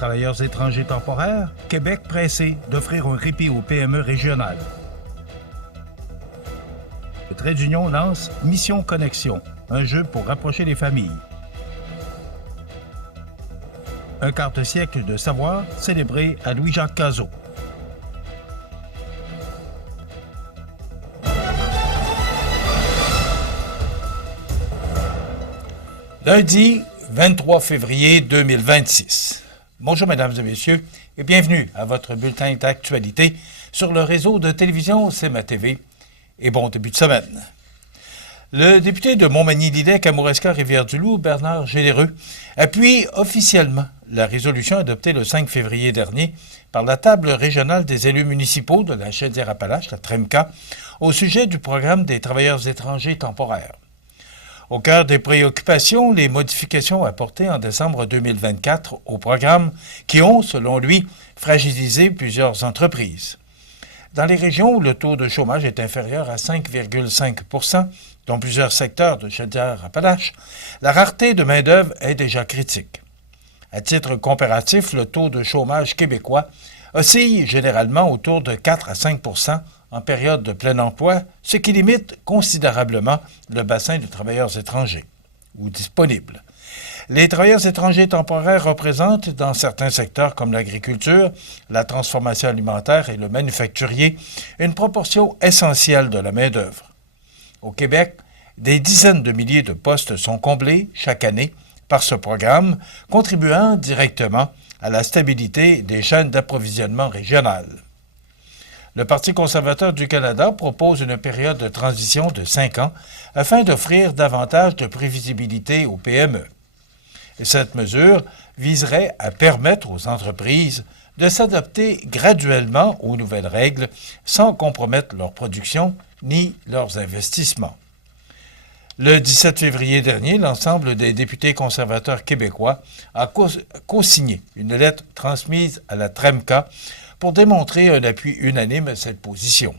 travailleurs étrangers temporaires, Québec pressé d'offrir un répit aux PME régionales. Le Trait d'Union lance Mission Connexion, un jeu pour rapprocher les familles. Un quart de siècle de savoir célébré à Louis-Jacques Cazot. Lundi 23 février 2026. Bonjour mesdames et messieurs et bienvenue à votre bulletin d'actualité sur le réseau de télévision CMA TV et bon début de semaine. Le député de Montmagny-Lillet, Kamouraska, Rivière-du-Loup, Bernard Généreux, appuie officiellement la résolution adoptée le 5 février dernier par la table régionale des élus municipaux de la Chaudière-Appalaches, la TREMCA, au sujet du programme des travailleurs étrangers temporaires. Au cœur des préoccupations, les modifications apportées en décembre 2024 au programme qui ont, selon lui, fragilisé plusieurs entreprises. Dans les régions où le taux de chômage est inférieur à 5,5 %, dont plusieurs secteurs de Chaudière-Appalaches, la rareté de main-d'œuvre est déjà critique. À titre comparatif, le taux de chômage québécois oscille généralement autour de 4 à 5 % en période de plein emploi, ce qui limite considérablement le bassin de travailleurs étrangers ou disponibles. Les travailleurs étrangers temporaires représentent, dans certains secteurs comme l'agriculture, la transformation alimentaire et le manufacturier, une proportion essentielle de la main-d'œuvre. Au Québec, des dizaines de milliers de postes sont comblés chaque année par ce programme, contribuant directement à la stabilité des chaînes d'approvisionnement régionales. Le Parti conservateur du Canada propose une période de transition de 5 ans afin d'offrir davantage de prévisibilité aux PME. Et cette mesure viserait à permettre aux entreprises de s'adapter graduellement aux nouvelles règles sans compromettre leur production ni leurs investissements. Le 17 février dernier, l'ensemble des députés conservateurs québécois a co-signé une lettre transmise à la TREMCA pour démontrer un appui unanime à cette position.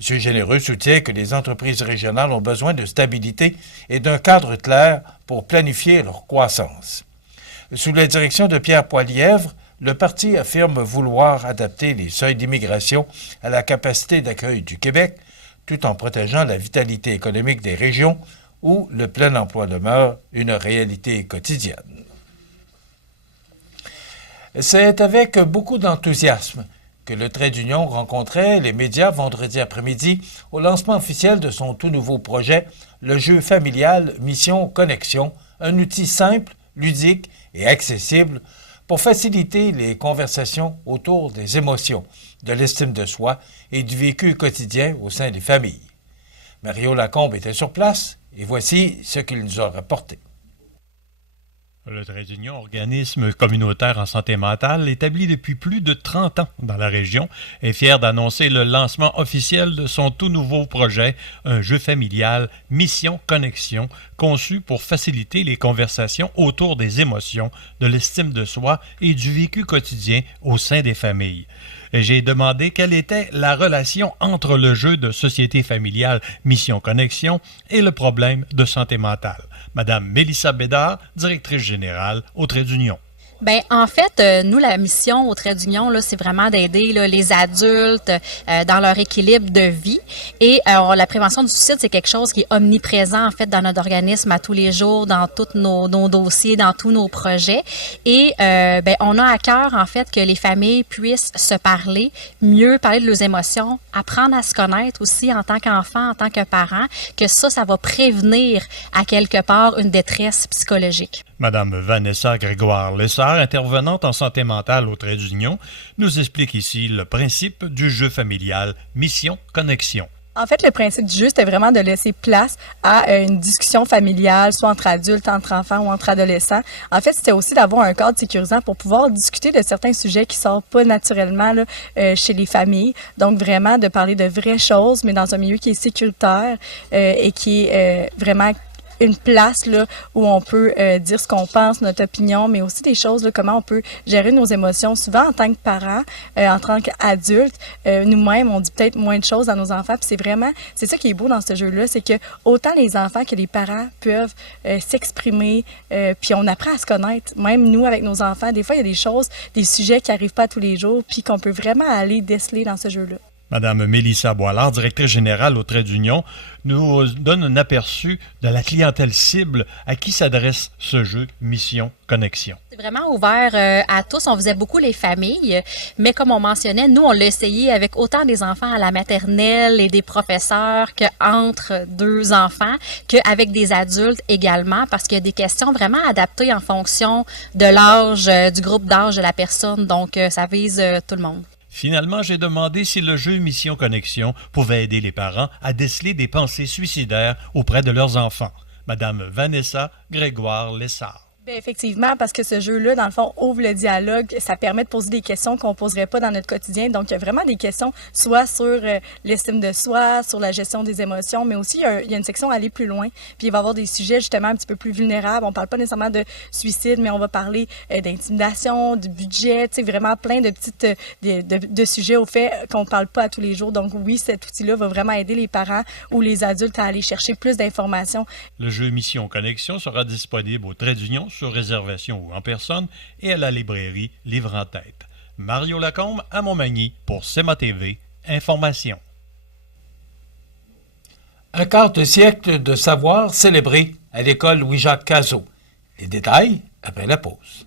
M. Généreux soutient que les entreprises régionales ont besoin de stabilité et d'un cadre clair pour planifier leur croissance. Sous la direction de Pierre Poilièvre, le parti affirme vouloir adapter les seuils d'immigration à la capacité d'accueil du Québec, tout en protégeant la vitalité économique des régions où le plein emploi demeure une réalité quotidienne. C'est avec beaucoup d'enthousiasme que le Trait d'Union rencontrait les médias vendredi après-midi au lancement officiel de son tout nouveau projet, le jeu familial Mission Connexion, un outil simple, ludique et accessible pour faciliter les conversations autour des émotions, de l'estime de soi et du vécu quotidien au sein des familles. Mario Lacombe était sur place et voici ce qu'il nous a rapporté. Le Trait d'Union, organisme communautaire en santé mentale, établi depuis plus de 30 ans dans la région, est fier d'annoncer le lancement officiel de son tout nouveau projet, un jeu familial Mission Connexion, conçu pour faciliter les conversations autour des émotions, de l'estime de soi et du vécu quotidien au sein des familles. J'ai demandé quelle était la relation entre le jeu de société familiale Mission Connexion et le problème de santé mentale. Madame Mélissa Bédard, directrice générale au Trait d'Union. Bien, en fait, nous, la mission au Trait d'Union, là, c'est vraiment d'aider là, les adultes dans leur équilibre de vie. Et la prévention du suicide, c'est quelque chose qui est omniprésent, en fait, dans notre organisme à tous les jours, dans tous nos dossiers, dans tous nos projets. Et on a à cœur, en fait, que les familles puissent se parler, mieux parler de leurs émotions, apprendre à se connaître aussi en tant qu'enfant, en tant que parent, que ça va prévenir à quelque part une détresse psychologique. Madame Vanessa Grégoire-Lessard, intervenante en santé mentale au Trait d'Union, nous explique ici le principe du jeu familial Mission Connexion. En fait, le principe du jeu, c'était vraiment de laisser place à une discussion familiale, soit entre adultes, entre enfants ou entre adolescents. En fait, c'était aussi d'avoir un cadre sécurisant pour pouvoir discuter de certains sujets qui sortent pas naturellement là, chez les familles. Donc, vraiment, de parler de vraies choses, mais dans un milieu qui est sécuritaire et qui est vraiment une place là, où on peut dire ce qu'on pense, notre opinion, mais aussi des choses, là, comment on peut gérer nos émotions. Souvent, en tant que parents, en tant qu'adultes, nous-mêmes, on dit peut-être moins de choses à nos enfants. Puis c'est ça qui est beau dans ce jeu-là, c'est que autant les enfants que les parents peuvent s'exprimer, puis on apprend à se connaître. Même nous, avec nos enfants, des fois, il y a des choses, des sujets qui n'arrivent pas tous les jours, puis qu'on peut vraiment aller déceler dans ce jeu-là. Madame Mélissa Boilard, directrice générale au Trait d'Union, nous donne un aperçu de la clientèle cible à qui s'adresse ce jeu Mission Connexion. C'est vraiment ouvert à tous. On faisait beaucoup les familles, mais comme on mentionnait, nous, on l'a essayé avec autant des enfants à la maternelle et des professeurs qu'entre deux enfants, qu'avec des adultes également, parce qu'il y a des questions vraiment adaptées en fonction de l'âge, du groupe d'âge de la personne. Donc, ça vise tout le monde. Finalement, j'ai demandé si le jeu Mission Connexion pouvait aider les parents à déceler des pensées suicidaires auprès de leurs enfants. Madame Vanessa Grégoire-Lessard. Bien, effectivement, parce que ce jeu-là, dans le fond, ouvre le dialogue. Ça permet de poser des questions qu'on ne poserait pas dans notre quotidien. Donc, il y a vraiment des questions, soit sur l'estime de soi, sur la gestion des émotions, mais aussi, il y a une section à aller plus loin. Puis, il va y avoir des sujets, justement, un petit peu plus vulnérables. On ne parle pas nécessairement de suicide, mais on va parler d'intimidation, du budget, tu sais, vraiment plein de petites de sujets au fait qu'on ne parle pas à tous les jours. Donc, oui, cet outil-là va vraiment aider les parents ou les adultes à aller chercher plus d'informations. Le jeu Mission Connexion sera disponible au Trait d'Union sur réservation ou en personne et à la librairie Livre en tête. Mario Lacombe à Montmagny pour CEMA TV, Information. Un quart de siècle de savoir célébré à l'école Louis-Jacques Cazot. Les détails après la pause.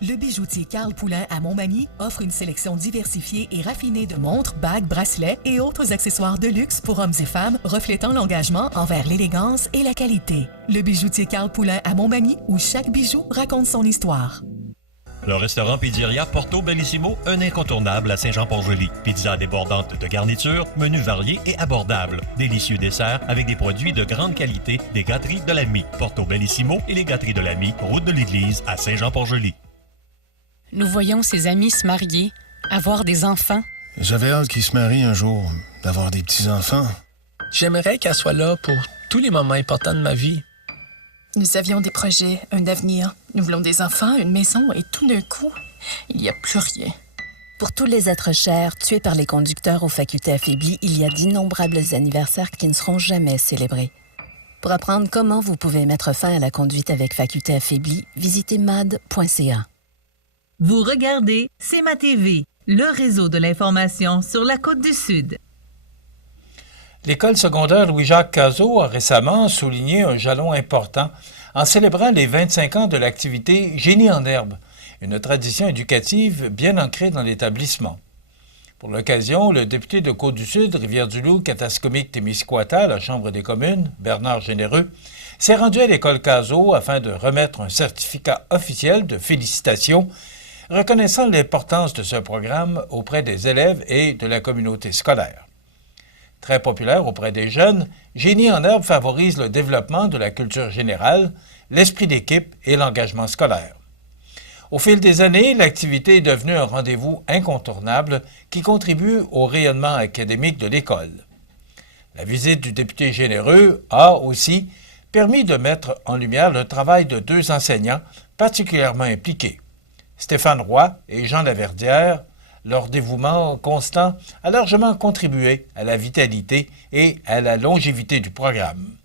Le bijoutier Carl Poulain à Montmagny offre une sélection diversifiée et raffinée de montres, bagues, bracelets et autres accessoires de luxe pour hommes et femmes reflétant l'engagement envers l'élégance et la qualité. Le bijoutier Carl Poulain à Montmagny, où chaque bijou raconte son histoire. Le restaurant Pizzeria Porto Bellissimo, un incontournable à Saint-Jean-Port-Joli. Pizza débordante de garniture, menus variés et abordables. Délicieux desserts avec des produits de grande qualité des gâteries de l'Ami. Porto Bellissimo et les gâteries de l'Ami, route de l'église à Saint-Jean-Port-Joli. Nous voyons ses amis se marier, avoir des enfants. J'avais hâte qu'ils se marient un jour, d'avoir des petits-enfants. J'aimerais qu'elle soit là pour tous les moments importants de ma vie. Nous avions des projets, un avenir. Nous voulons des enfants, une maison, et tout d'un coup, il n'y a plus rien. Pour tous les êtres chers tués par les conducteurs aux facultés affaiblies, il y a d'innombrables anniversaires qui ne seront jamais célébrés. Pour apprendre comment vous pouvez mettre fin à la conduite avec faculté affaiblie, visitez mad.ca. Vous regardez CEMA TV, le réseau de l'information sur la Côte-du-Sud. L'école secondaire Louis-Jacques Cazot a récemment souligné un jalon important en célébrant les 25 ans de l'activité Génie en herbe, une tradition éducative bien ancrée dans l'établissement. Pour l'occasion, le député de Côte-du-Sud, Rivière-du-Loup, Katascomique-Témiscouata, à la Chambre des communes, Bernard Généreux, s'est rendu à l'école Cazot afin de remettre un certificat officiel de félicitations reconnaissant l'importance de ce programme auprès des élèves et de la communauté scolaire. Très populaire auprès des jeunes, Génie en herbe favorise le développement de la culture générale, l'esprit d'équipe et l'engagement scolaire. Au fil des années, l'activité est devenue un rendez-vous incontournable qui contribue au rayonnement académique de l'école. La visite du député Généreux a aussi permis de mettre en lumière le travail de deux enseignants particulièrement impliqués. Stéphane Roy et Jean Laverdière, leur dévouement constant a largement contribué à la vitalité et à la longévité du programme.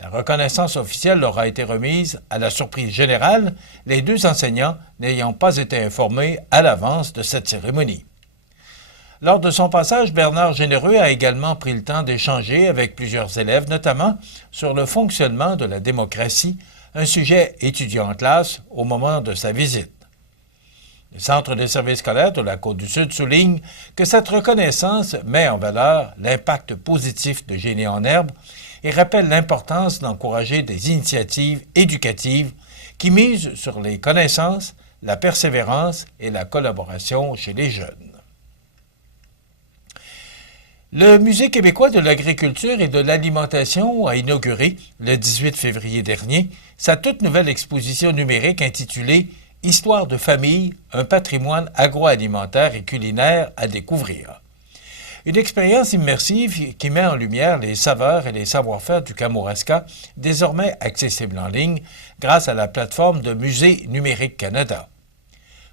La reconnaissance officielle leur a été remise à la surprise générale, les deux enseignants n'ayant pas été informés à l'avance de cette cérémonie. Lors de son passage, Bernard Généreux a également pris le temps d'échanger avec plusieurs élèves, notamment sur le fonctionnement de la démocratie, un sujet étudié en classe au moment de sa visite. Le Centre de services scolaires de la Côte-du-Sud souligne que cette reconnaissance met en valeur l'impact positif de Génie en herbe et rappelle l'importance d'encourager des initiatives éducatives qui misent sur les connaissances, la persévérance et la collaboration chez les jeunes. Le Musée québécois de l'agriculture et de l'alimentation a inauguré, le 18 février dernier, sa toute nouvelle exposition numérique intitulée « Histoire de famille, un patrimoine agroalimentaire et culinaire à découvrir ». Une expérience immersive qui met en lumière les saveurs et les savoir-faire du Kamouraska, désormais accessible en ligne grâce à la plateforme de Musée numérique Canada.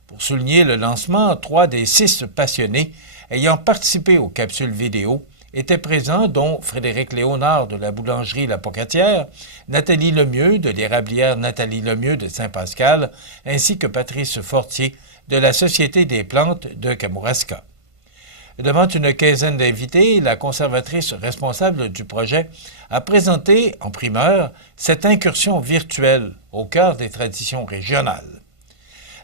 Pour souligner le lancement, 3 des 6 passionnés ayant participé aux capsules vidéo étaient présents, dont Frédéric Léonard de la boulangerie La Pocatière, Nathalie Lemieux de l'érablière Nathalie Lemieux de Saint-Pascal, ainsi que Patrice Fortier de la Société des plantes de Kamouraska. Devant une quinzaine d'invités, la conservatrice responsable du projet a présenté en primeur cette incursion virtuelle au cœur des traditions régionales.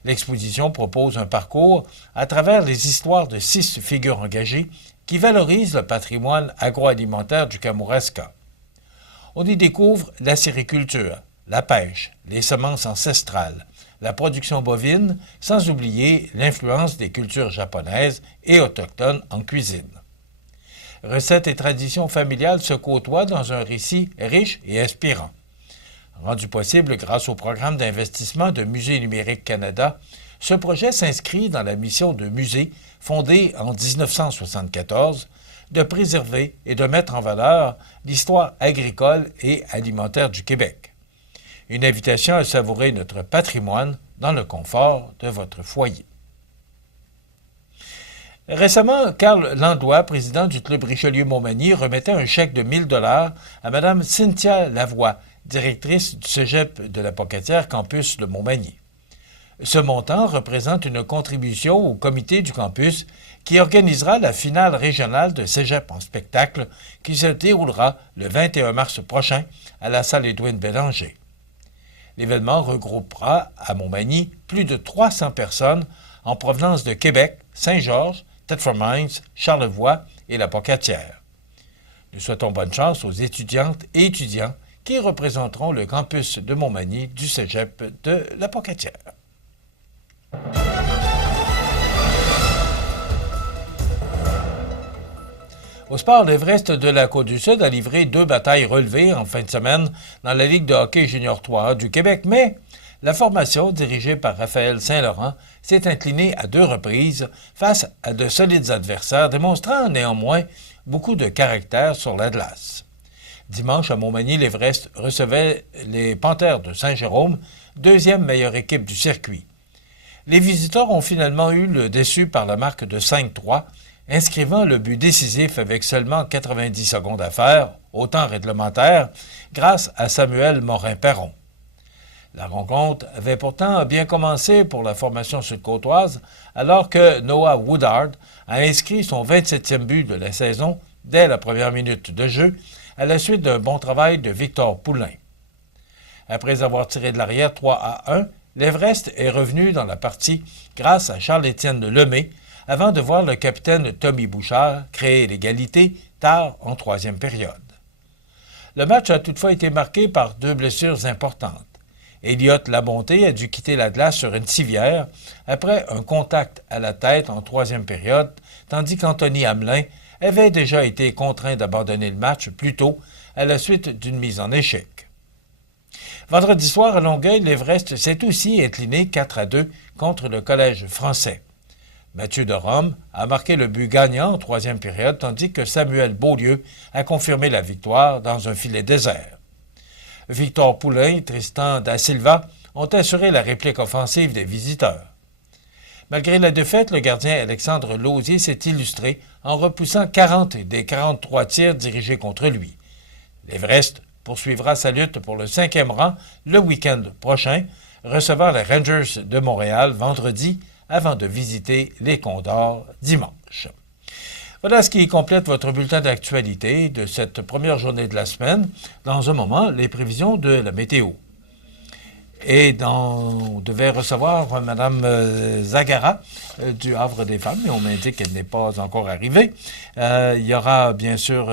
L'exposition propose un parcours à travers les histoires de 6 figures engagées qui valorisent le patrimoine agroalimentaire du Kamouraska. On y découvre la sériculture, la pêche, les semences ancestrales, la production bovine, sans oublier l'influence des cultures japonaises et autochtones en cuisine. Recettes et traditions familiales se côtoient dans un récit riche et inspirant. Rendu possible grâce au programme d'investissement de Musée numérique Canada, ce projet s'inscrit dans la mission de musée fondée en 1974 de préserver et de mettre en valeur l'histoire agricole et alimentaire du Québec. Une invitation à savourer notre patrimoine dans le confort de votre foyer. Récemment, Carl Landois, président du Club Richelieu-Montmagny, remettait un chèque de 1 000 $ à Mme Cynthia Lavoie, directrice du Cégep de la Pocatière campus de Montmagny. Ce montant représente une contribution au comité du campus qui organisera la finale régionale de Cégep en spectacle qui se déroulera le 21 mars prochain à la salle Édouine Bélanger. L'événement regroupera à Montmagny plus de 300 personnes en provenance de Québec, Saint-Georges, Thetford Mines, Charlevoix et la Pocatière. Nous souhaitons bonne chance aux étudiantes et étudiants qui représenteront le campus de Montmagny du Cégep de la Pocatière. Au sport, l'Everest de la Côte-du-Sud a livré 2 batailles relevées en fin de semaine dans la Ligue de hockey junior 3A du Québec, mais la formation, dirigée par Raphaël Saint-Laurent, s'est inclinée à 2 reprises face à de solides adversaires, démontrant néanmoins beaucoup de caractère sur la glace. Dimanche, à Montmagny, l'Everest recevait les Panthères de Saint-Jérôme, 2e meilleure équipe du circuit. Les visiteurs ont finalement eu le déçu par la marque de 5-3, inscrivant le but décisif avec seulement 90 secondes à faire, au temps réglementaire, grâce à Samuel Morin-Perron. La rencontre avait pourtant bien commencé pour la formation sud-côtoise, alors que Noah Woodard a inscrit son 27e but de la saison dès la première minute de jeu, à la suite d'un bon travail de Victor Poulin. Après avoir tiré de l'arrière 3-1, l'Everest est revenu dans la partie grâce à Charles-Étienne Lemay, avant de voir le capitaine Tommy Bouchard créer l'égalité tard en 3e période. Le match a toutefois été marqué par 2 blessures importantes. Elliott Labonté a dû quitter la glace sur une civière après un contact à la tête en 3e période, tandis qu'Anthony Hamelin avait déjà été contraint d'abandonner le match plus tôt à la suite d'une mise en échec. Vendredi soir à Longueuil, l'Everest s'est aussi incliné 4-2 contre le Collège français. Mathieu de Rome a marqué le but gagnant en 3e période, tandis que Samuel Beaulieu a confirmé la victoire dans un filet désert. Victor Poulin et Tristan da Silva ont assuré la réplique offensive des visiteurs. Malgré la défaite, le gardien Alexandre Lausier s'est illustré en repoussant 40 des 43 tirs dirigés contre lui. L'Everest poursuivra sa lutte pour le 5e rang le week-end prochain, recevant les Rangers de Montréal vendredi avant de visiter les Condors dimanche. Voilà ce qui complète votre bulletin d'actualité de cette première journée de la semaine. Dans un moment, les prévisions de la météo. Et on devait recevoir Mme Zagara du Havre des Femmes, mais on m'indique qu'elle n'est pas encore arrivée. Il y aura bien sûr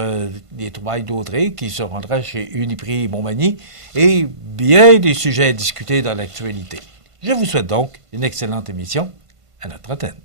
les trouvailles d'Audrey qui se rendra chez Uniprix Montmagny et bien des sujets à discuter dans l'actualité. Je vous souhaite donc une excellente émission à notre antenne.